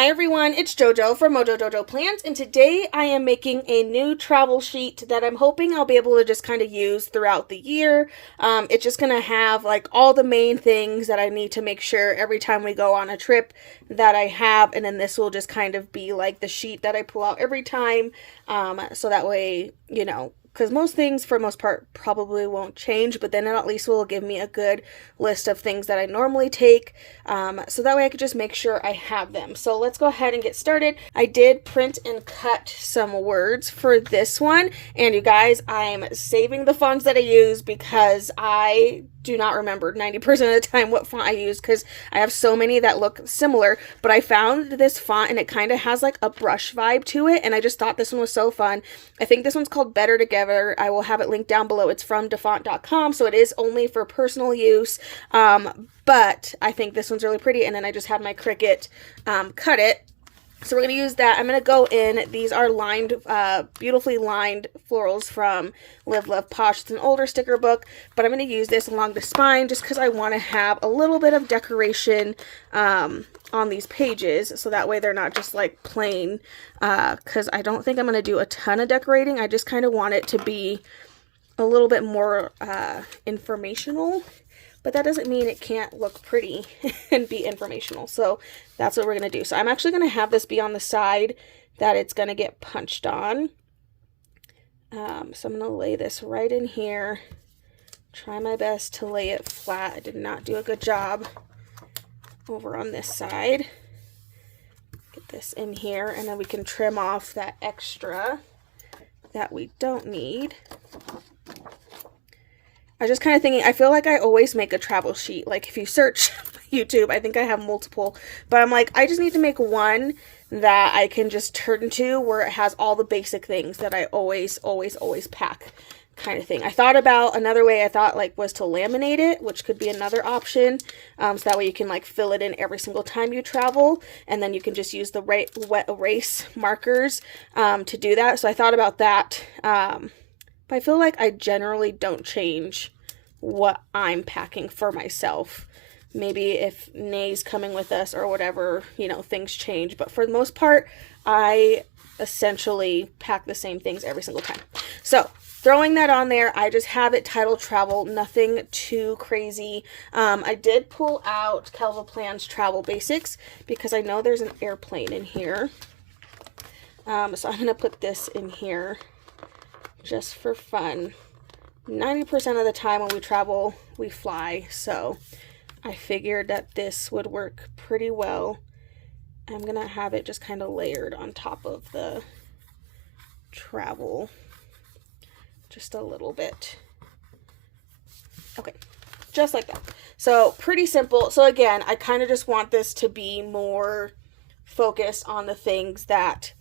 Hi everyone, it's JoJo from Mojo Dojo Plans, and today I am making a new travel sheet that I'm hoping I'll be able to just kind of use throughout the year. It's just going to have like all the main things that I need to make sure every time we go on a trip that I have, and then this will just kind of be like the sheet that I pull out every time, so that way, because most things for most part probably won't change, but then it at least will give me a good list of things that I normally take, so that way I could just make sure I have them. So let's go ahead and get started. I did print and cut some words for this one, and you guys, I'm saving the fonts that I use because I do not remember 90% of the time what font I use because I have so many that look similar, but I found this font and it kind of has like a brush vibe to it, and I just thought this one was so fun. I think this one's called Better Together. I will have it linked down below. It's from dafont.com, so it is only for personal use, but I think this one's really pretty, and then I just had my Cricut cut it. So we're going to use that. I'm going to go in. These are lined, beautifully lined florals from Live Love Posh. It's an older sticker book, but I'm going to use this along the spine just because I want to have a little bit of decoration on these pages, so that way they're not just like plain, because I don't think I'm going to do a ton of decorating. I just kind of want it to be a little bit more informational. But that doesn't mean it can't look pretty and be informational. So that's what we're going to do. So I'm actually going to have this be on the side that it's going to get punched on. So I'm going to lay this right in here. Try my best to lay it flat. I did not do a good job over on this side. Get this in here, and then we can trim off that extra that we don't need. I was just kind of thinking, I feel like I always make a travel sheet. Like if you search YouTube, I think I have multiple, but I'm like, I just need to make one that I can just turn to where it has all the basic things that I always pack, kind of thing. I thought about another way. I thought like was to laminate it, which could be another option. So that way you can like fill it in every single time you travel, and then you can just use the wet erase markers to do that. So I thought about that. But I feel like I generally don't change what I'm packing for myself. Maybe if Nay's coming with us or whatever, things change. But for the most part, I essentially pack the same things every single time. So throwing that on there, I just have it titled Travel, nothing too crazy. I did pull out Calva Plan's Travel Basics because I know there's an airplane in here. So I'm going to put this in here just for fun. 90% of the time when we travel, we fly, so I figured that this would work pretty well. I'm gonna have it just kind of layered on top of the travel just a little bit. Okay, just like that. So pretty simple. So again, I kind of just want this to be more focused on the things that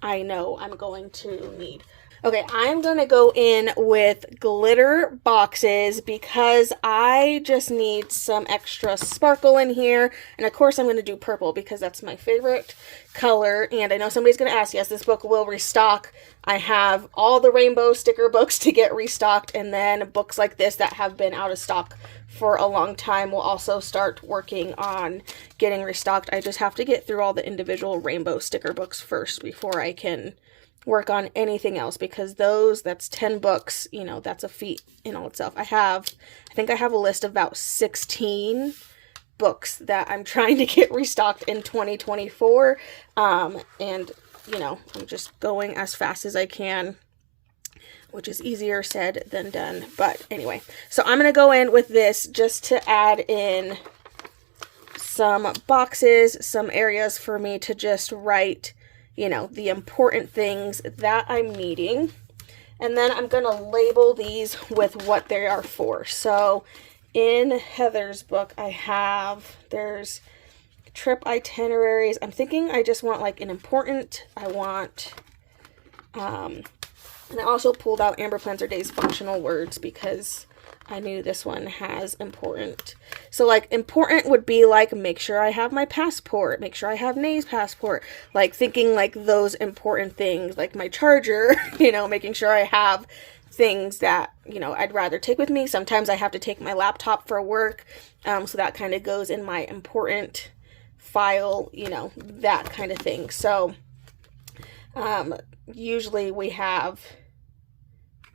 I know I'm going to need. Okay, I'm going to go in with glitter boxes because I just need some extra sparkle in here. And of course I'm going to do purple because that's my favorite color. And I know somebody's going to ask, yes, this book will restock. I have all the rainbow sticker books to get restocked, and then books like this that have been out of stock for a long time will also start working on getting restocked. I just have to get through all the individual rainbow sticker books first before I can work on anything else, because that's 10 books, that's a feat in all itself. I think I have a list of about 16 books that I'm trying to get restocked in 2024, and I'm just going as fast as I can, which is easier said than done. But anyway, so I'm going to go in with this just to add in some boxes, some areas for me to just write the important things that I'm needing. And then I'm going to label these with what they are for. So in Heather's book, there's trip itineraries. I'm thinking I just want like an important, and I also pulled out Amber Plans Her Days functional words because I knew this one has important. So like important would be like, make sure I have my passport, make sure I have Nay's passport, like thinking like those important things, like my charger, making sure I have things that, I'd rather take with me. Sometimes I have to take my laptop for work. So that kind of goes in my important file, you know, that kind of thing. So usually we have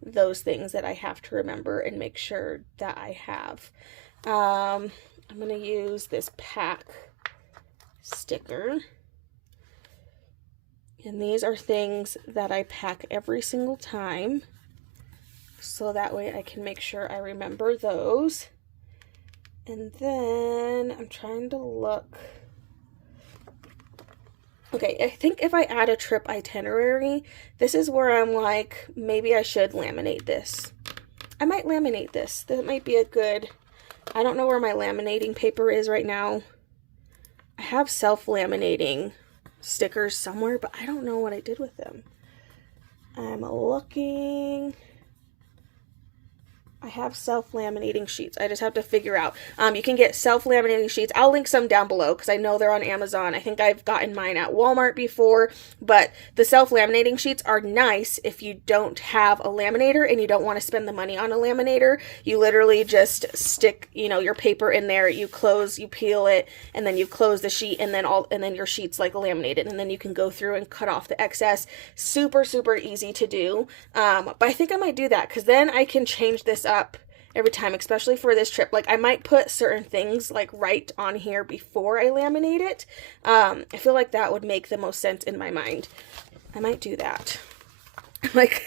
those things that I have to remember and make sure that I have. I'm going to use this pack sticker. And these are things that I pack every single time. So that way I can make sure I remember those. And then I'm trying to look. Okay, I think if I add a trip itinerary, this is where I'm like, maybe I should laminate this. I might laminate this. That might be a good, I don't know where my laminating paper is right now. I have self-laminating stickers somewhere, but I don't know what I did with them. I'm looking. I have self-laminating sheets. I just have to figure out. You can get self-laminating sheets. I'll link some down below because I know they're on Amazon. I think I've gotten mine at Walmart before, but the self-laminating sheets are nice if you don't have a laminator and you don't want to spend the money on a laminator. You literally just stick, you know, your paper in there, you close, you peel it, and then you close the sheet, and then your sheet's like laminated, and then you can go through and cut off the excess. Super, super easy to do. But I think I might do that because then I can change this up every time, especially for this trip. Like I might put certain things like right on here before I laminate it. I feel like that would make the most sense in my mind. I might do that. Like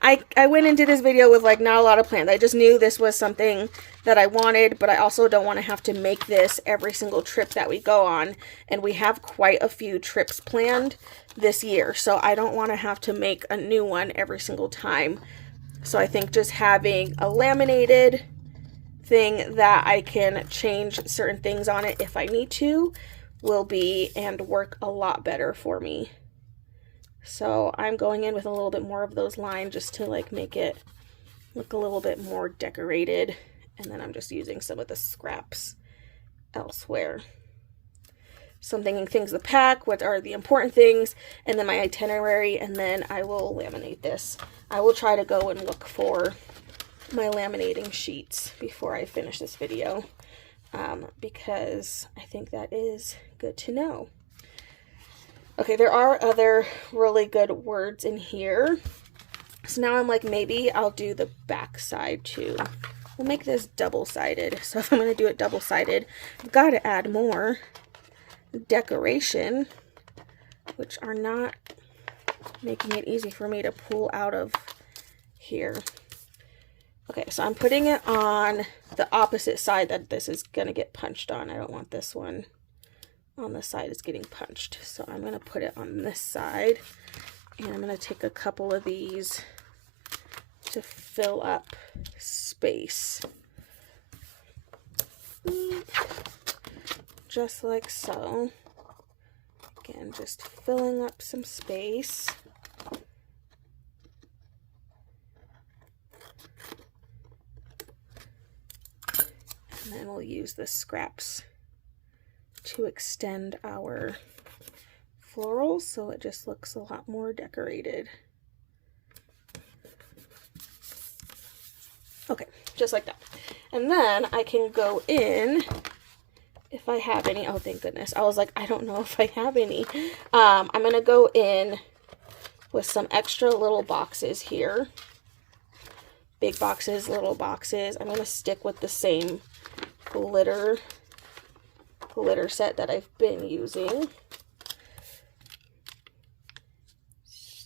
I went into this video with like not a lot of plans. I just knew this was something that I wanted, but I also don't want to have to make this every single trip that we go on, and we have quite a few trips planned this year, so I don't want to have to make a new one every single time. So I think just having a laminated thing that I can change certain things on it if I need to will be and work a lot better for me. So I'm going in with a little bit more of those lines just to like make it look a little bit more decorated. And then I'm just using some of the scraps elsewhere. So I'm thinking things to pack, what are the important things, and then my itinerary, and then I will laminate this. I will try to go and look for my laminating sheets before I finish this video, because I think that is good to know. Okay, there are other really good words in here. So now I'm like, maybe I'll do the back side too. We'll make this double-sided. So if I'm going to do it double-sided, I've got to add more decoration, which are not making it easy for me to pull out of here. Okay, so I'm putting it on the opposite side that this is going to get punched on. I don't want this one on the side is getting punched. So I'm going to put it on this side, and I'm going to take a couple of these to fill up space. Just like so. Again, just filling up some space. And then we'll use the scraps to extend our florals so it just looks a lot more decorated. Okay, just like that. And then I can go in, if I have any. Oh, thank goodness. I was like, I don't know if I have any. I'm going to go in with some extra little boxes here. Big boxes, little boxes. I'm going to stick with the same glitter set that I've been using.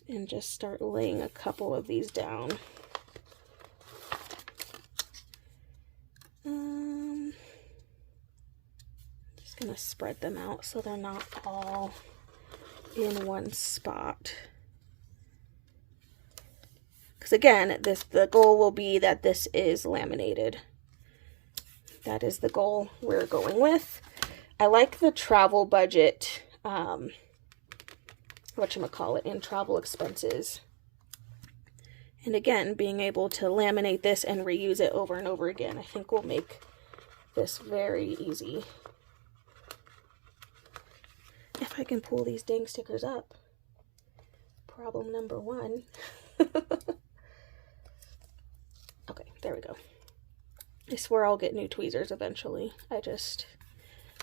And just start laying a couple of these down. Just going to spread them out so they're not all in one spot. Because again, the goal will be that this is laminated. That is the goal we're going with. I like the travel budget, whatchamacallit, in travel expenses. And again, being able to laminate this and reuse it over and over again, I think will make this very easy. If I can pull these dang stickers up. Problem number one. Okay, there we go. I swear I'll get new tweezers eventually. I just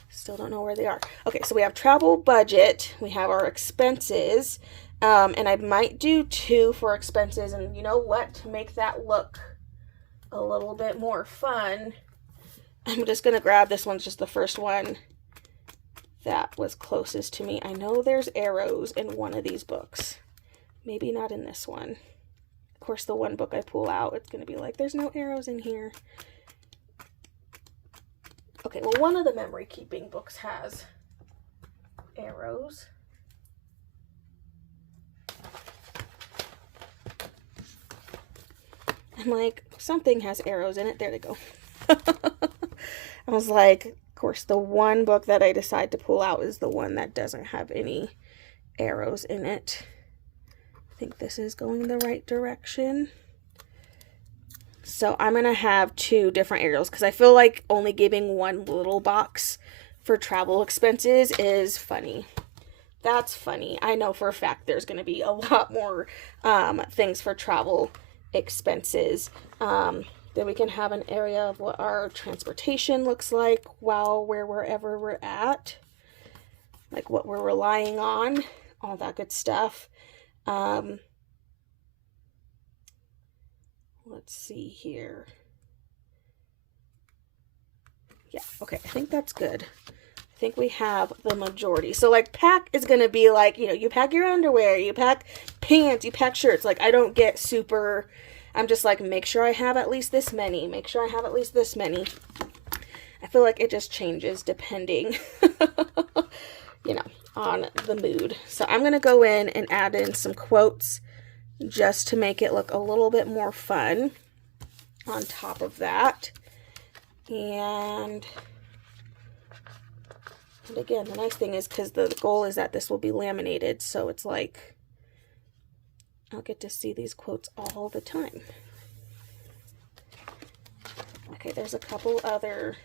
Still don't know where they are. Okay, so we have travel budget. We have our expenses. And I might do 2 for expenses. And you know what? To make that look a little bit more fun, I'm just going to grab this one's just the first one that was closest to me. I know there's arrows in one of these books. Maybe not in this one. Of course, the one book I pull out, it's going to be like, there's no arrows in here. Okay, well, one of the memory keeping books has arrows. I'm like, something has arrows in it. There they go. I was like, of course, the one book that I decide to pull out is the one that doesn't have any arrows in it. I think this is going the right direction. So I'm going to have 2 different arrows because I feel like only giving one little box for travel expenses is funny. That's funny. I know for a fact there's going to be a lot more things for travel expenses. Then we can have an area of what our transportation looks like while we're wherever we're at, like what we're relying on, all that good stuff. Let's see here. Yeah, okay, I think that's good. I think we have the majority. So like pack is going to be like, you know, you pack your underwear, you pack pants, you pack shirts. Like I don't get super, I'm just like, make sure I have at least this many, make sure I have at least this many. I feel like it just changes depending, you know, on the mood. So I'm going to go in and add in some quotes just to make it look a little bit more fun on top of that. And again, the nice thing is, because the goal is that this will be laminated, so it's like I'll get to see these quotes all the time. Okay, there's a couple other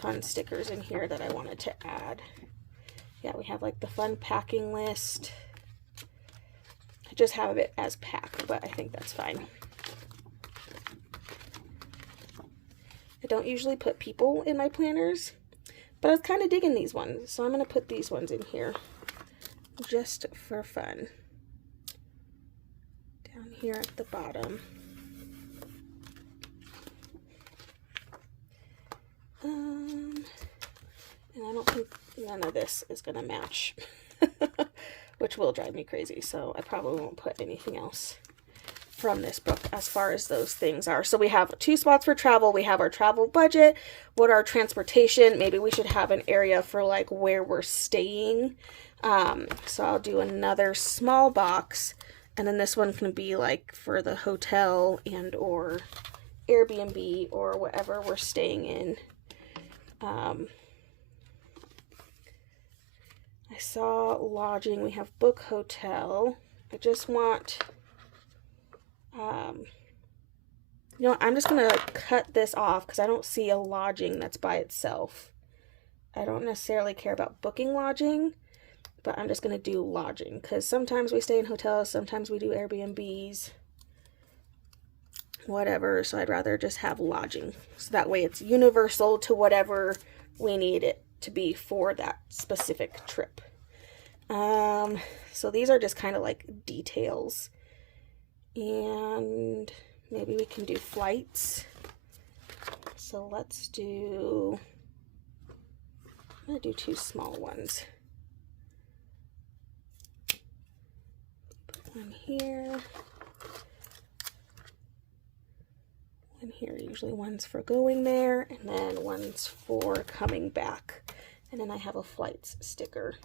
fun stickers in here that I wanted to add. Yeah, we have like the fun packing list. I just have it as pack, but I think that's fine. I don't usually put people in my planners, but I was kind of digging these ones, so I'm going to put these ones in here just for fun. Down here at the bottom. And I don't think none of this is going to match, which will drive me crazy, so I probably won't put anything else from this book as far as those things are. So we have 2 spots for travel. We have our travel budget, what our transportation, maybe we should have an area for like where we're staying. So I'll do another small box, and then this one can be like for the hotel and or Airbnb or whatever we're staying in. I saw lodging. We have book hotel. I just want, you know, I'm just going to cut this off because I don't see a lodging that's by itself. I don't necessarily care about booking lodging, but I'm just going to do lodging because sometimes we stay in hotels, sometimes we do Airbnbs, whatever. So I'd rather just have lodging. So that way it's universal to whatever we need it to be for that specific trip. So these are just kind of like details. And maybe we can do flights. So let's do, I'm going to do 2 small ones. Put one here. One here, usually one's for going there, and then one's for coming back. And then I have a flights sticker.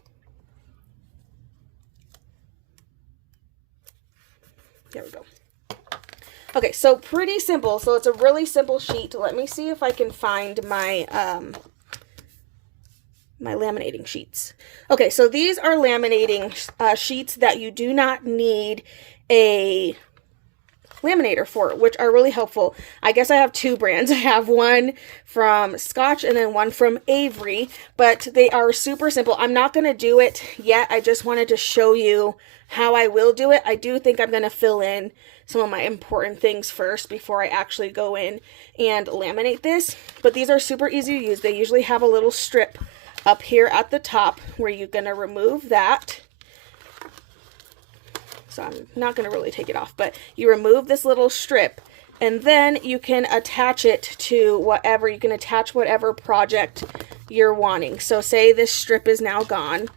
There we go. Okay, so pretty simple. So it's a really simple sheet. Let me see if I can find my my laminating sheets. Okay, so these are laminating sheets that you do not need a laminator for, which are really helpful. I guess I have two brands. I have one from Scotch and then one from Avery, but they are super simple. I'm not going to do it yet. I just wanted to show you how I will do it. I do think I'm going to fill in some of my important things first before I actually go in and laminate this, but these are super easy to use. They usually have a little strip up here at the top where you're going to remove that. So I'm not going to really take it off, but you remove this little strip and then you can attach it to whatever, you can attach whatever project you're wanting. So say this strip is now gone,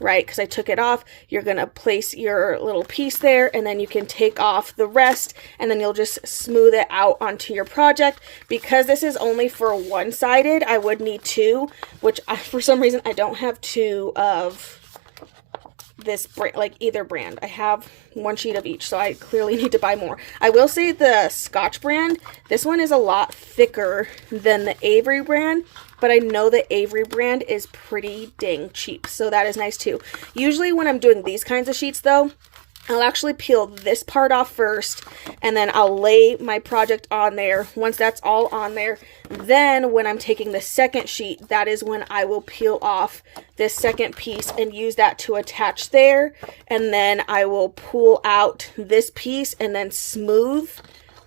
right? Because I took it off, you're going to place your little piece there and then you can take off the rest and then you'll just smooth it out onto your project. Because this is only for one-sided, I would need two, which for some reason I don't have two of this brand, like either brand. I have one sheet of each, so I clearly need to buy more. I will say the Scotch brand, this one is a lot thicker than the Avery brand, but I know the Avery brand is pretty dang cheap, so that is nice too. Usually when I'm doing these kinds of sheets though, I'll actually peel this part off first and then I'll lay my project on there. Once that's all on there, then when I'm taking the second sheet, that is when I will peel off this second piece and use that to attach there. And then I will pull out this piece and then smooth.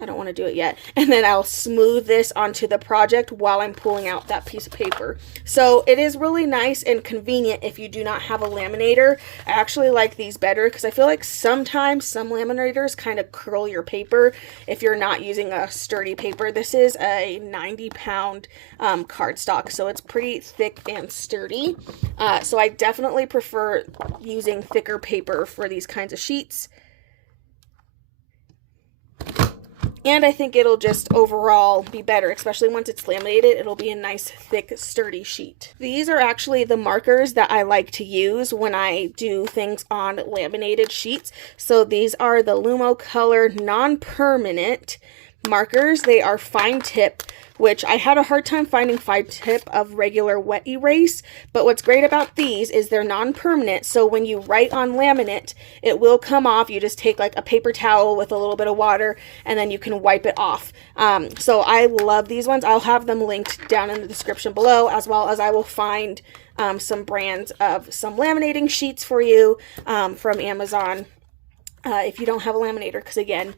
I don't want to do it yet. And then I'll smooth this onto the project while I'm pulling out that piece of paper. So it is really nice and convenient if you do not have a laminator. I actually like these better because I feel like sometimes some laminators kind of curl your paper if you're not using a sturdy paper. This is a 90-pound cardstock, so it's pretty thick and sturdy. So I definitely prefer using thicker paper for these kinds of sheets. And I think it'll just overall be better, especially once it's laminated. It'll be a nice, thick, sturdy sheet. These are actually the markers that I like to use when I do things on laminated sheets. So these are the Lumo Color non-permanent markers. They are fine tip, which I had a hard time finding fine tip of regular wet erase, but what's great about these is they're non-permanent, so when you write on laminate, it will come off. You just take like a paper towel with a little bit of water and then you can wipe it off. So I love these ones. I'll have them linked down in the description below, as well as I will find some brands of some laminating sheets for you from Amazon. If you don't have a laminator, because again,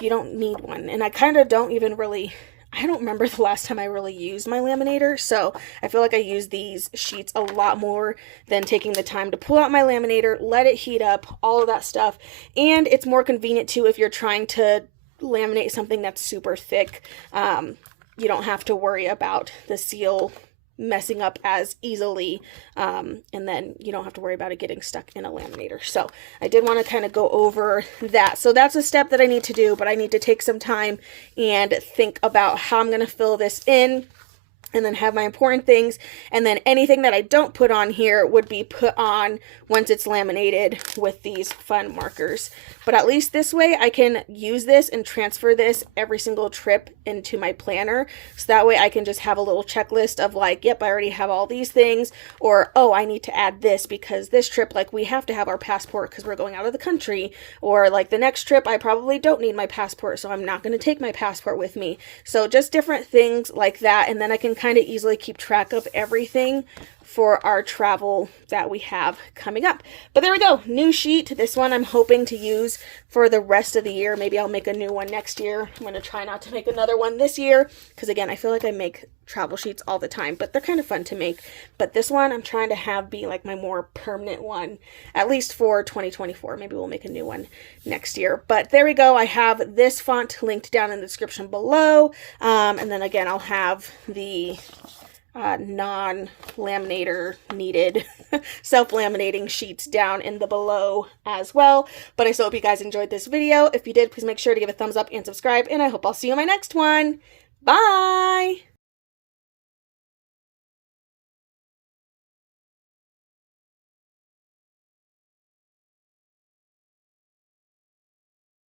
you don't need one. And I kind of don't even really, I don't remember the last time I really used my laminator, so I feel like I use these sheets a lot more than taking the time to pull out my laminator, let it heat up, all of that stuff. And it's more convenient too if you're trying to laminate something that's super thick. You don't have to worry about the seal messing up as easily, and then you don't have to worry about it getting stuck in a laminator. So I did want to kind of go over that. So that's a step that I need to do, but I need to take some time and think about how I'm going to fill this in, and then have my important things, and then anything that I don't put on here would be put on once it's laminated with these fun markers. But at least this way I can use this and transfer this every single trip into my planner, so that way I can just have a little checklist of like, yep, I already have all these things, or oh, I need to add this because this trip, like, we have to have our passport because we're going out of the country, or like the next trip I probably don't need my passport, so I'm not going to take my passport with me. So just different things like that, and then I can kind of easily keep track of everything for our travel that we have coming up. But there we go, new sheet. This one I'm hoping to use for the rest of the year. Maybe I'll make a new one next year. I'm going to try not to make another one this year, because again, I feel like I make travel sheets all the time, but they're kind of fun to make. But this one I'm trying to have be like my more permanent one, at least for 2024. Maybe we'll make a new one next year. But there we go. I have this font linked down in the description below. And then again, I'll have the non-laminator needed self-laminating sheets down in the below as well. But I still hope you guys enjoyed this video. If you did, please make sure to give a thumbs up and subscribe, and I hope I'll see you in my next one. Bye!